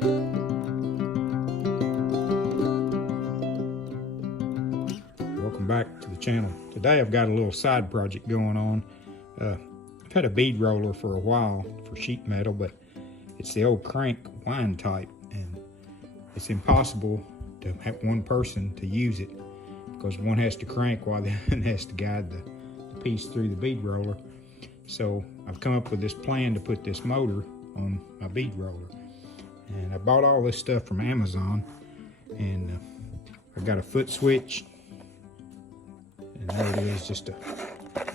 Welcome back to the channel. Today I've got a little side project going on. I've had a bead roller for a while for sheet metal, but it's the old crank wind type, and it's impossible to have one person to use it because one has to crank while the other has to guide the piece through the bead roller. So I've come up with this plan to put this motor on my bead roller, and I bought all this stuff from Amazon, and I've got a foot switch, and there it is, just a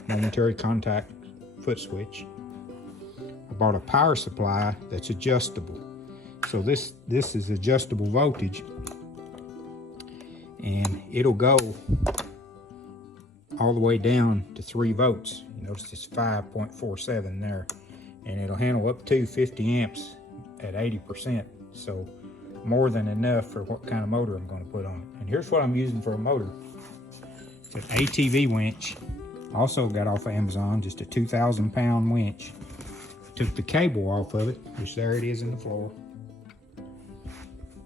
momentary contact foot switch. I bought a power supply that's adjustable. So this is adjustable voltage, and it'll go all the way down to 3 volts. You notice it's 5.47 there, and it'll handle up to 50 amps at 80%. So more than enough for what kind of motor I'm going to put on it. And here's what I'm using for a motor. It's an ATV winch. Also got off of Amazon, just a 2,000-pound winch. Took the cable off of it, which there it is in the floor.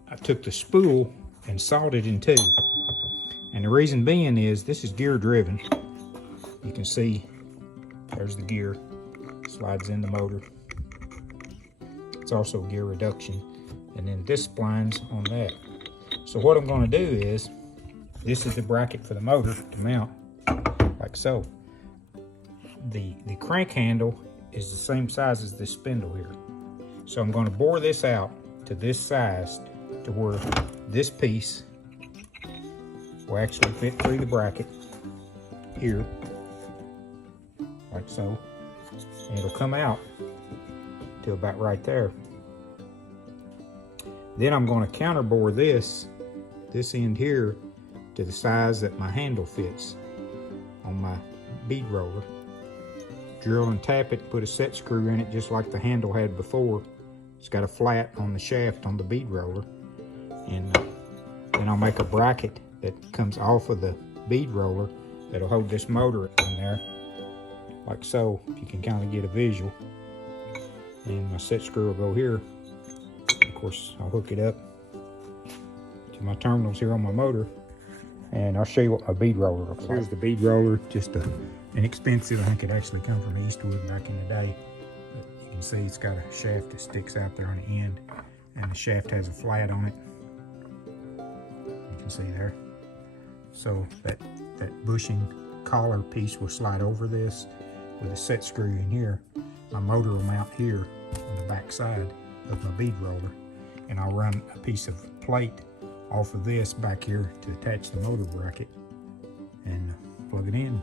I took the spool and sawed it in 2. And the reason being is this is gear driven. You can see there's the gear, slides in the motor. It's also gear reduction. And then this splines on that. So what I'm going to do is, this is the bracket for the motor to mount, like so. The crank handle is the same size as this spindle here. So I'm going to bore this out to this size to where this piece will actually fit through the bracket here, like so. And it'll come out to about right there. Then I'm going to counter bore this end here to the size that my handle fits on my bead roller. Drill and tap it, put a set screw in it just like the handle had before. It's got a flat on the shaft on the bead roller. And then I'll make a bracket that comes off of the bead roller that'll hold this motor in there, like so, if you can kind of get a visual. And my set screw will go here. Of course, I'll hook it up to my terminals here on my motor, and I'll show you what my bead roller looks like. Here's the bead roller, just inexpensive. I think it actually come from Eastwood back in the day. But you can see it's got a shaft that sticks out there on the end, and the shaft has a flat on it. You can see there. So that bushing collar piece will slide over this with a set screw in here. My motor will mount here on the back side of my bead roller, and I'll run a piece of plate off of this back here to attach the motor bracket and plug it in.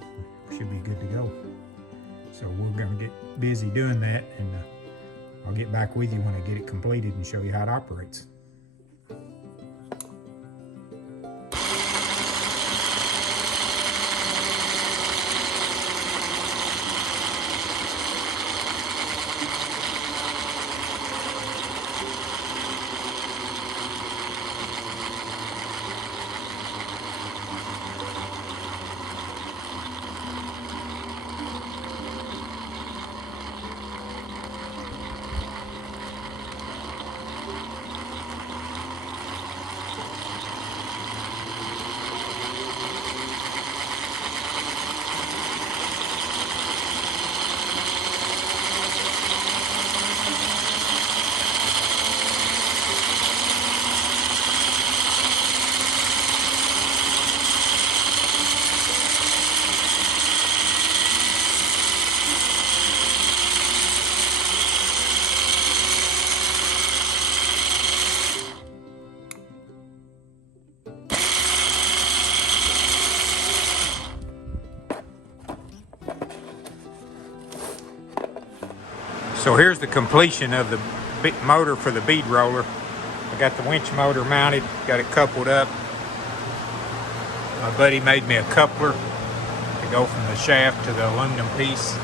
Should be good to go. So we're going to get busy doing that, and I'll get back with you when I get it completed and show you how it operates. So here's the completion of the motor for the bead roller. I got the winch motor mounted, got it coupled up. My buddy made me a coupler to go from the shaft to the aluminum piece.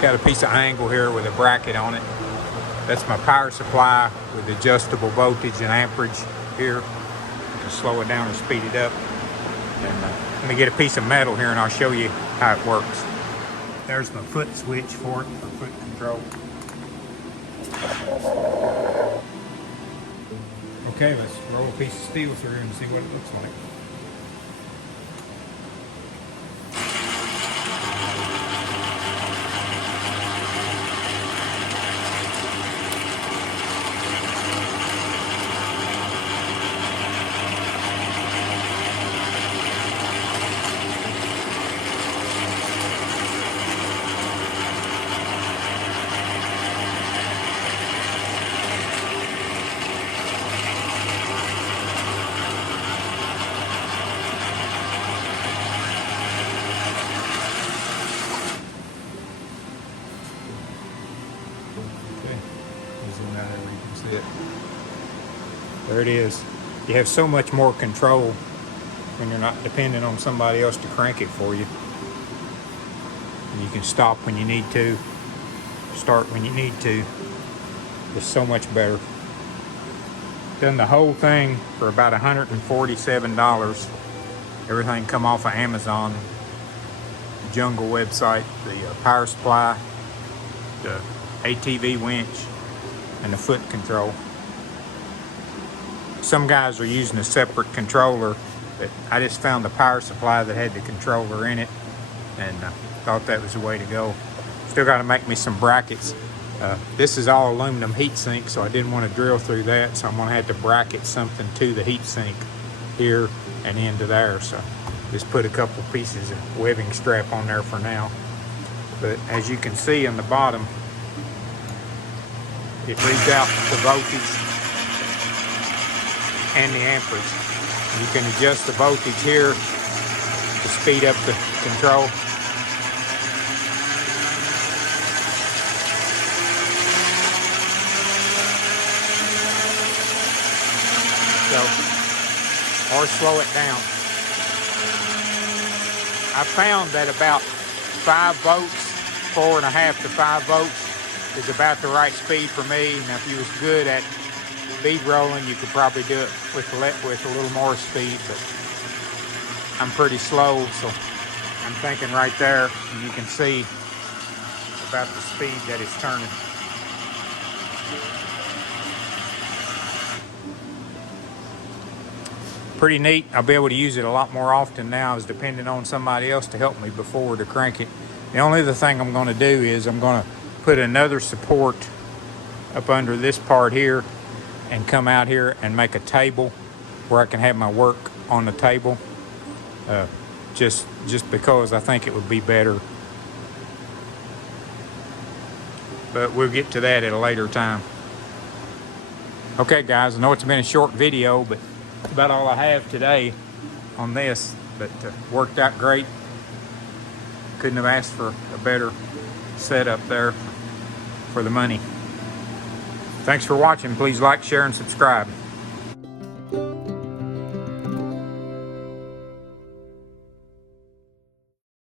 Got a piece of angle here with a bracket on it. That's my power supply with adjustable voltage and amperage here. You can slow it down or speed it up. And let me get a piece of metal here and I'll show you how it works. There's my foot switch for it, for foot control. Okay, let's roll a piece of steel through and see what it looks like. Zoom out where you can see it. There it is. You have so much more control when you're not dependent on somebody else to crank it for you. And you can stop when you need to, start when you need to. It's so much better. Done the whole thing for about $147. Everything come off of Amazon, Jungle website, the power supply, the ATV winch, and the foot control. Some guys are using a separate controller, but I just found the power supply that had the controller in it, and thought that was the way to go. Still got to make me some brackets. This is all aluminum heat sink, so I didn't want to drill through that, so I'm going to have to bracket something to the heat sink here and into there. So just put a couple pieces of webbing strap on there for now. But as you can see on the bottom, it reads out the voltage and the amperage. You can adjust the voltage here to speed up the control. Or slow it down. I found that about 5 volts, 4.5 to 5 volts is about the right speed for me. Now, if you was good at bead rolling, you could probably do it with a little more speed, but I'm pretty slow, so I'm thinking right there, and you can see about the speed that it's turning. Pretty neat. I'll be able to use it a lot more often now. I was depending on somebody else to help me before to crank it. The only other thing I'm going to do is I'm going to put another support up under this part here and come out here and make a table where I can have my work on the table. Just because I think it would be better. But we'll get to that at a later time. Okay guys, I know it's been a short video, but that's about all I have today on this, but worked out great. Couldn't have asked for a better setup there for the money. Thanks for watching. Please like, share, and subscribe.